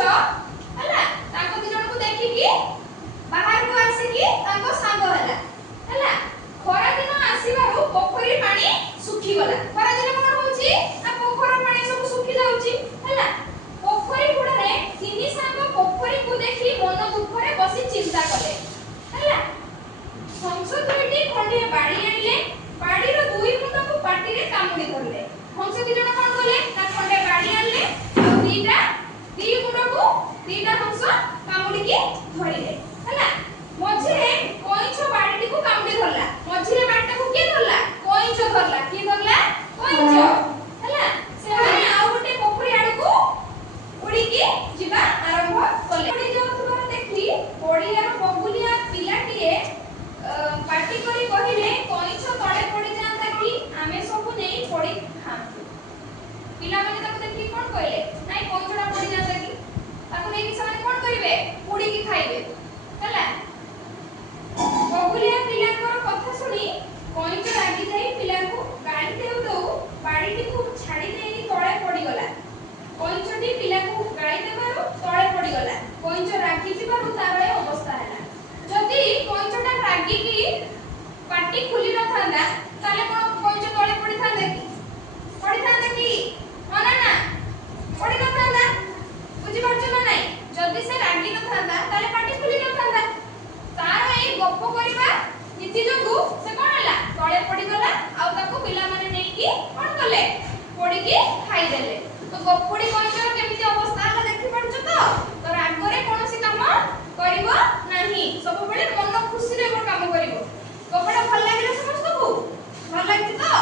हला ताको दी जण को देखि कि बाहर को आसी कि ताको सांग हला हला खरा दिन आसीबारु पोखरी पानी सुखी गला खरा दिन कोन होची आ पोखरा पानी सब सुखी जाउची हला पोखरी गुडरे तिनी सांग पोखरी को देखि मन दुखरे बसी चिंता कले हला हंस दुईटी खंडे बाड़ी आइले बाड़ीर दुई मुंड को पाटी रे कामुडी धरले हंस दी जण कोन कले ना खंडे बाड़ी आनले आ दी मुंड को दीटा हंस कामुडी के धरिले हला मझिरे कोइछ बाड़ी को कामुडी धरला मझिरे बाड़ीटा को के धरला कोइछ धरला की धरला कोइछ हला से माने आउ गोटे पोखरी आड़ को उड़ी के जिबा आरंभ कले उड़ी जाउथबार देखि पडियार बगुलिया पिलाटिए पार्टी करी कहिले कोइछ तळे पड़ी जांता कि आमे सब नेई पड़ी खांतु पिला माने ताको देखि कोन कहले नाइ कोइछडा पड़ी जांता कि ताको नेई किछाने कोन करिवे पुडी की खाइबे हला बगुलिया पिलाकर कथा सुनी कोइछ रागी जाई पिला को गाड़ी देउ देउ बाड़ीटी को छाड़ी देई तळे पड़ी गला कोइछटी पिला को गाड़ी देबारु तळे पड़ी गला कोइछ रागी जिबारु तार ए अवस्था हैला जदी कोइछटा रागी की पाटी खुली न थांदा ताले कोन कोइछ तळे पड़ी थांदा कि माना ना पड़ी न थांदा बुझी पाछो ना नाही जदी से रागी न थांदा ताले पाटी खुली न थांदा तार ए गप्प करिबा नीति जोगु से कोन हला तळे पड़ी गला आ ताको पिला माने नै कि कोन कले पड़ी के खाइ देले तो गप्पड़ी कोइछर केमिति अवस्था हला देखि पाछो तो रागरे कोनोसी काम करिवो नाही सब बेले मन खुशी रे काम करिवो गप्पड़ा भल लागिला समस्त को भल लागितो